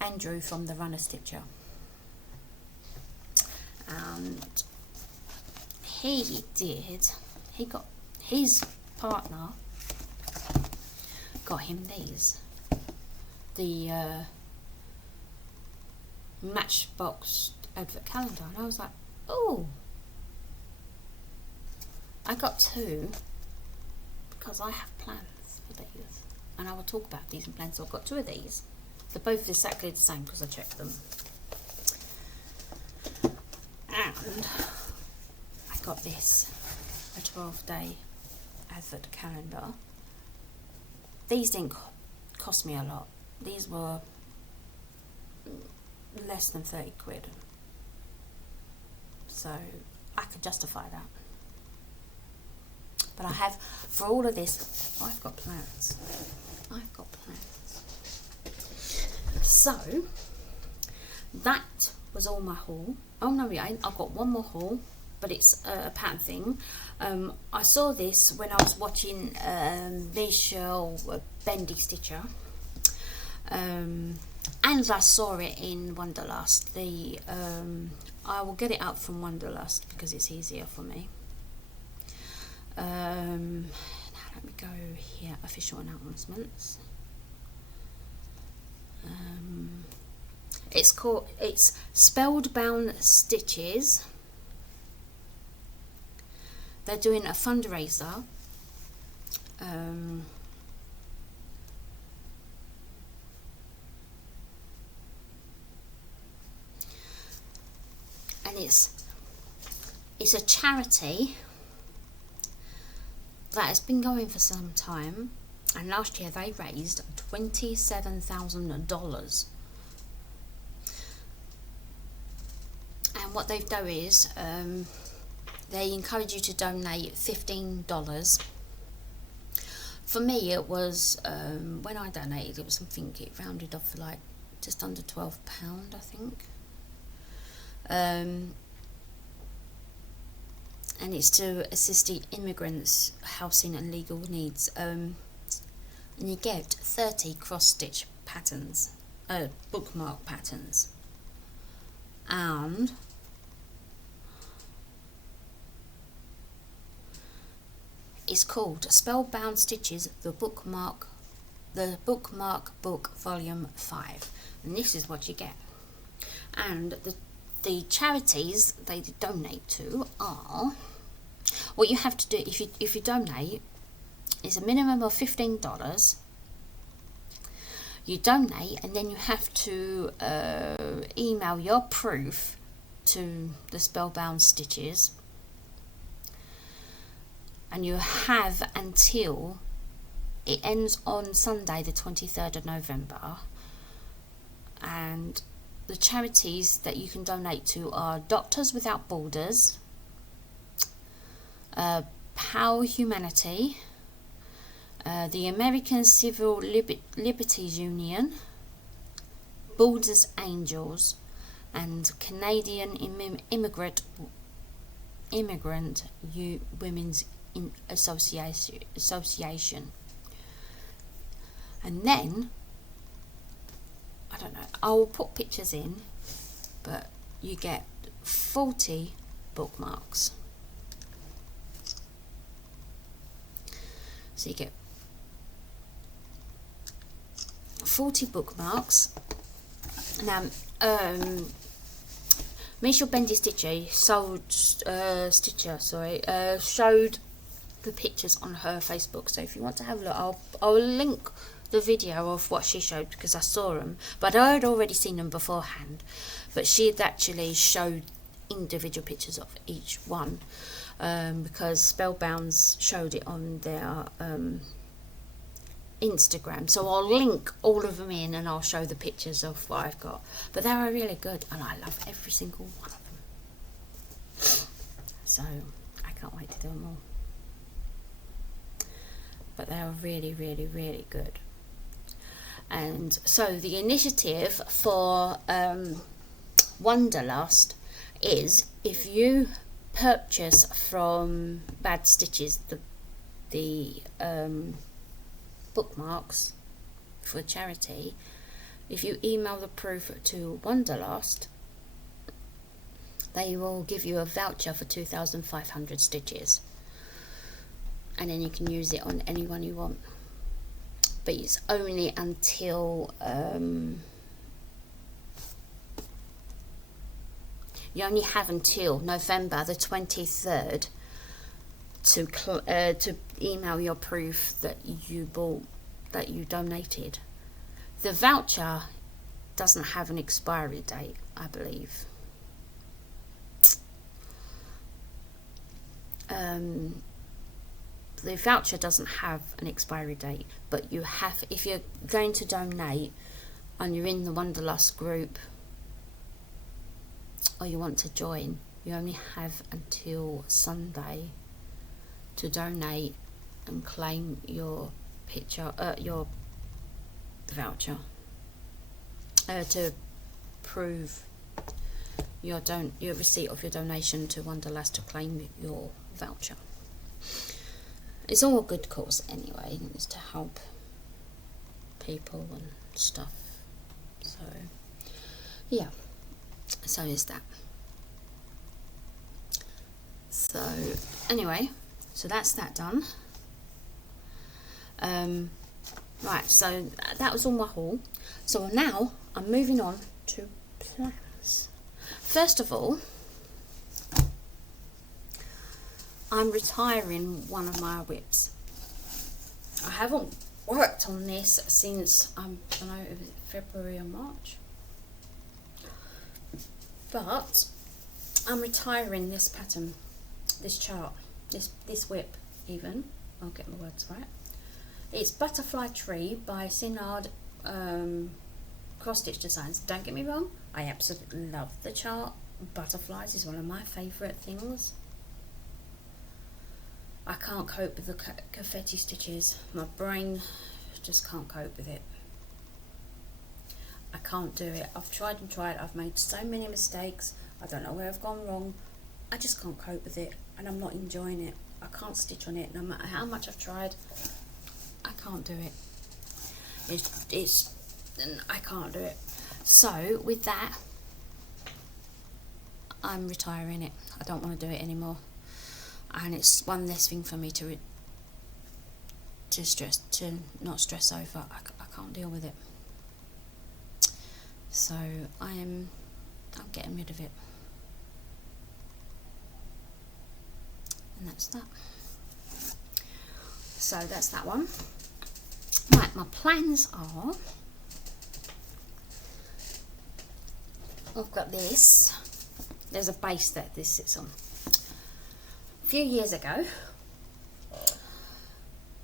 Andrew from the Runner Stitcher, and he got his partner got him these, the Matchbox advert calendar, and I was like, oh, I got two because I have plans for these, and I will talk about these in plans. So I've got two of these. They're both exactly the same because I checked them. And I got this, a 12-day advert calendar. These didn't cost me a lot. These were less than 30 quid. So I could justify that. But I have, for all of this, I've got plans. I've got plans. So, that was all my haul. Oh no, I've got one more haul. but it's a pattern thing. I saw this when I was watching Michelle Bendy Stitcher, and I saw it in Wonderlust. I will get it up from Wonderlust because it's easier for me. Now let me go here, official announcements. It's Spellbound Stitches. They're doing a fundraiser. And it's a charity that has been going for some time, and last year they raised $27,000. And what they've done is they encourage you to donate $15. For me, it was when I donated, it was something, it rounded off like just under £12, I think. And it's to assist the immigrants' housing and legal needs. And you get 30 cross-stitch patterns, bookmark patterns, and it's called Spellbound Stitches, the bookmark book volume 5, and this is what you get. And the charities they donate to are, what you have to do if you donate is a minimum of $15. You donate, and then you have to email your proof to the Spellbound Stitches, and you have until it ends on Sunday the 23rd of November. And the charities that you can donate to are Doctors Without Borders, Power Humanity, the American Civil Liberties Union, Borders Angels, and Canadian Immigrant Women's Association. And then, I don't know, I'll put pictures in, but you get 40 bookmarks. So you get 40 bookmarks. Now, Michelle Bendy Stitcher showed the pictures on her Facebook. So if you want to have a look, I'll link the video of what she showed, because I saw them, but I had already seen them beforehand. But she had actually showed individual pictures of each one, because Spellbounds showed it on their Instagram. So I'll link all of them in, and I'll show the pictures of what I've got. But they are really good, and I love every single one of them. So I can't wait to do them all. But they are really, really, really good. And so the initiative for Wonderlust is, if you purchase from Bad Stitches the bookmarks for charity, if you email the proof to Wonderlust, they will give you a voucher for 2,500 stitches, and then you can use it on anyone you want. But it's only until you only have until November the 23rd to email your proof that you bought, that you donated. The voucher doesn't have an expiry date, I believe. The voucher doesn't have an expiry date, but you have, if you're going to donate and you're in the Wonderlust group, or you want to join, you only have until Sunday to donate and claim your your voucher, to prove your receipt of your donation to Wanderlust to claim your voucher. It's all a good cause anyway. It's to help people and stuff. So yeah, so is that. So anyway, so that's that done. Right, so that was all my haul. So now I'm moving on to plans. First of all, I'm retiring one of my whips. I haven't worked on this since, I don't know, it was February or March. But I'm retiring this pattern, this chart, this whip even. I'll get my words right. It's Butterfly Tree by Sinard Cross Stitch Designs. Don't get me wrong, I absolutely love the chart. Butterflies is one of my favourite things. I can't cope with the confetti stitches. My brain just can't cope with it. I can't do it. I've tried and tried. I've made so many mistakes. I don't know where I've gone wrong. I just can't cope with it, and I'm not enjoying it. I can't stitch on it no matter how much I've tried. I can't do it. I can't do it. So with that, I'm retiring it. I don't want to do it anymore, and it's one less thing for me to not stress over. I can't deal with it. So I'm getting rid of it, and that's that. So that's that one. Right, my plans are, I've got this. There's a base that this sits on. A few years ago,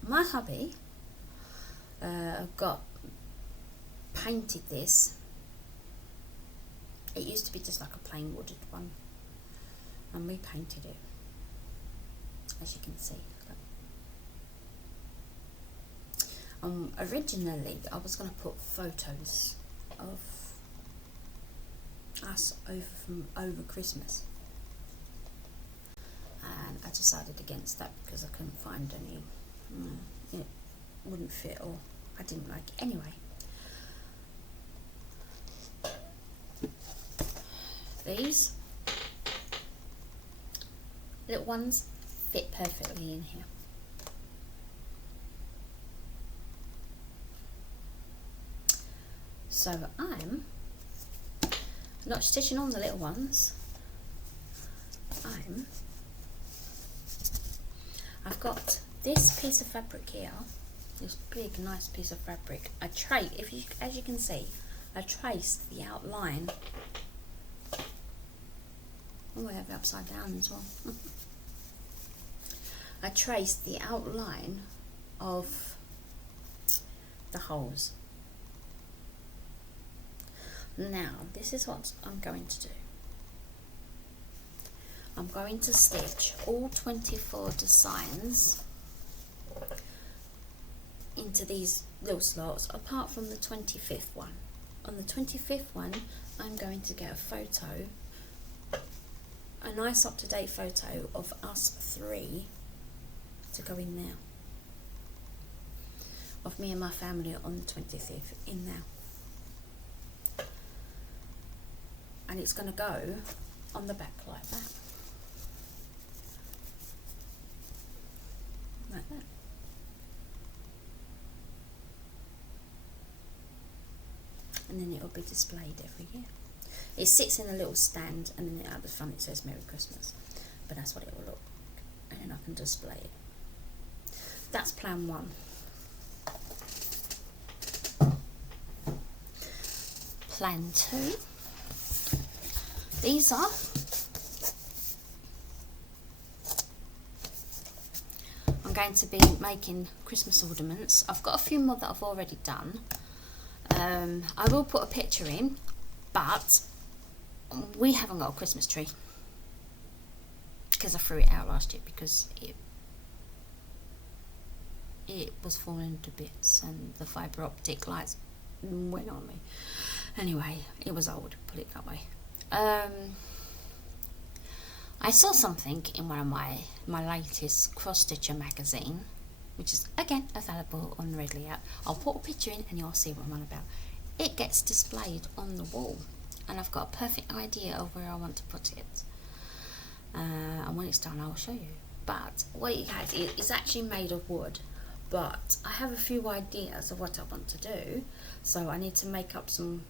my hubby got painted this. It used to be just like a plain wooded one, and we painted it, as you can see. Originally I was going to put photos of us over Christmas, and I decided against that because I couldn't find any. It wouldn't fit, or I didn't like it anyway. These little ones fit perfectly in here. So I'm not stitching on the little ones. I've got this piece of fabric here, this big nice piece of fabric. As you can see, I traced the outline. Oh, I have it upside down as well. I traced the outline of the holes. Now, this is what I'm going to do. I'm going to stitch all 24 designs into these little slots, apart from the 25th one. On the 25th one, I'm going to get a photo, a nice up-to-date photo of us three to go in there. Of me and my family on the 25th in there. And it's going to go on the back like that. Like that. And then it will be displayed every year. It sits in a little stand, and then at the front it says Merry Christmas. But that's what it will look like. And then I can display it. That's plan one. Plan two. These are I'm going to be making Christmas ornaments. I've got a few more that I've already done. I will put a picture in, but we haven't got a Christmas tree because I threw it out last year because it was falling to bits and the fibre optic lights went on me. Anyway, it was old, put it that way. I saw something in one of my latest cross stitcher magazine, which is again available on the Redley app. I'll put a picture in and you'll see what I'm on about. It gets displayed on the wall, and I've got a perfect idea of where I want to put it. And when it's done, I'll show you. But what it has is actually made of wood. But I have a few ideas of what I want to do, so I need to make up some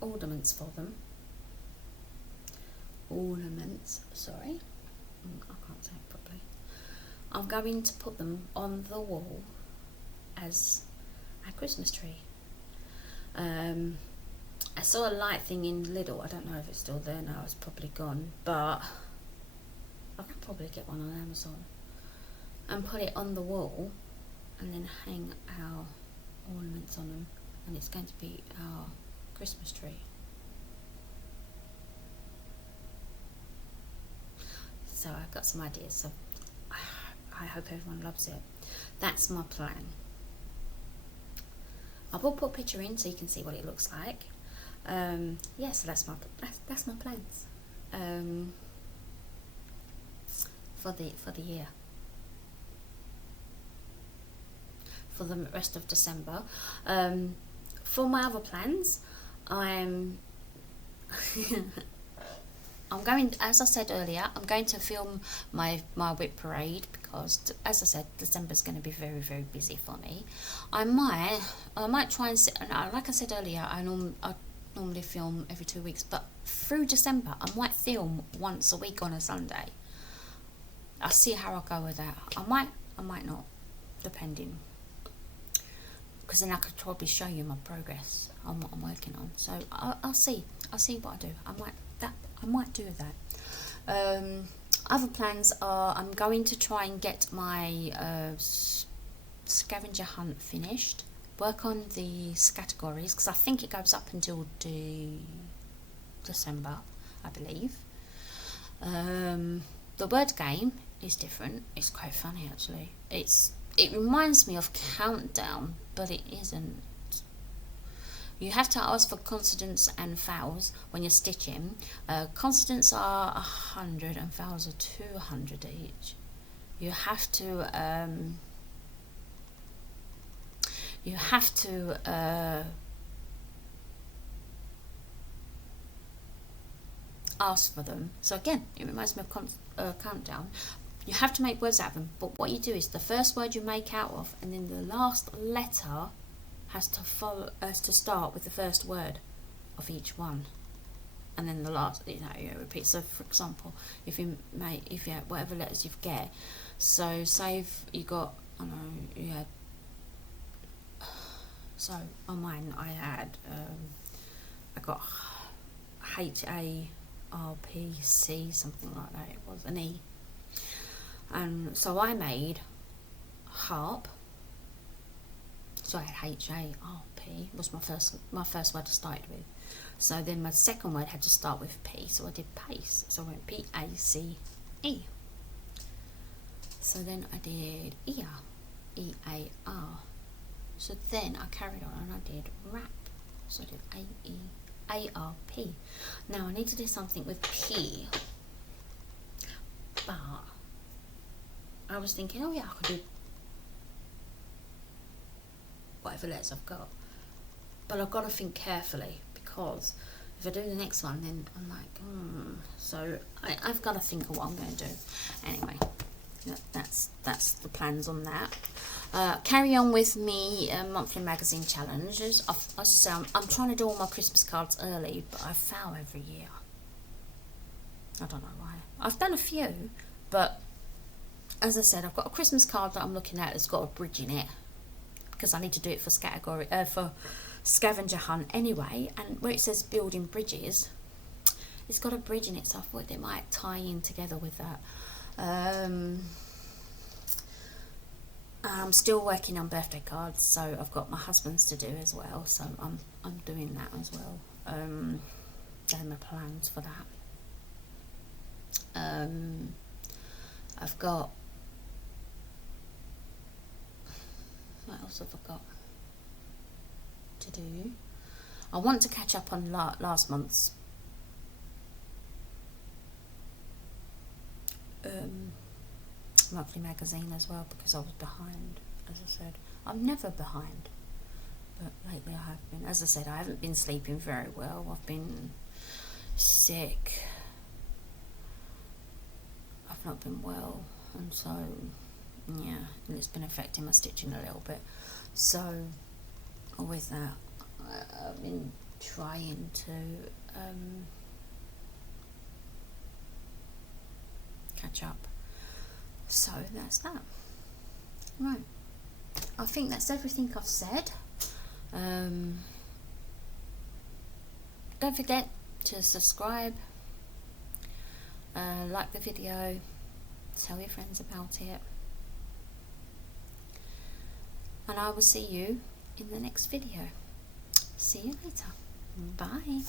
ornaments for them. Sorry, I can't say it properly. I'm going to put them on the wall as a Christmas tree. I saw a light thing in Lidl. I don't know if it's still there now, it's probably gone, but I could probably get one on Amazon and put it on the wall and then hang our ornaments on them, and it's going to be our Christmas tree. So I've got some ideas, so I hope everyone loves it. That's my plan. I will put a picture in so you can see what it looks like. Yeah, so that's my plans for the year, for the rest of December. For my other plans, I'm going, as I said earlier, I'm going to film my whip parade, because as I said, December's going to be very, very busy for me. I might try and sit, like I said earlier, I normally film every 2 weeks, but through December I might film once a week on a Sunday. I'll see how I go with that. I might not, depending, because then I could probably show you my progress on what I'm working on. So I'll see what I do. I might do that. Other plans are, I'm going to try and get my scavenger hunt finished, work on the categories, because I think it goes up until December, I believe. The word game is different. It's quite funny, actually. It reminds me of Countdown, but it isn't. You have to ask for consonants and vowels when you're stitching. Consonants are 100 and vowels are 200 each. You have to ask for them. So again, it reminds me of Countdown. You have to make words out of them, but what you do is the first word you make out of, and then the last letter has to start with the first word of each one, and then the last, you repeat. So for example, if you had whatever letters you get, so say if you got, I don't know, you had, so on mine I got HARPC, something like that. It was an E, and so I made harp. So I had HARP was my first word to start with. So then my second word had to start with P, so I did pace. So I went PACE. So then I did EAR, EAR. So then I carried on and I did rap. So I did AEARP. Now I need to do something with P, but I was thinking, oh yeah, I could do whatever letters I've got, but I've got to think carefully, because if I do the next one, then I'm like, so I've got to think of what I'm going to do. Anyway, that's the plans on that. Carry on with me monthly magazine challenges. As I say, I'm trying to do all my Christmas cards early, but I fail every year. I don't know why. I've done a few, but as I said, I've got a Christmas card that I'm looking at that's got a bridge in it, because I need to do it for scavenger hunt anyway, and where it says building bridges, it's got a bridge in it, so I thought it might tie in together with that. I'm still working on birthday cards, so I've got my husband's to do as well, so I'm doing that as well. They're my plans for that. I've got, what else have I got to do? I want to catch up on last month's monthly magazine as well, because I was behind. As I said, I'm never behind, but lately I have been. As I said, I haven't been sleeping very well. I've been sick. I've not been well, and so yeah, and it's been affecting my stitching a little bit. So with that, I've been trying to catch up. So that's that. Right, I think that's everything I've said. Don't forget to subscribe, like the video, tell your friends about it, and I will see you in the next video. See you later. Bye.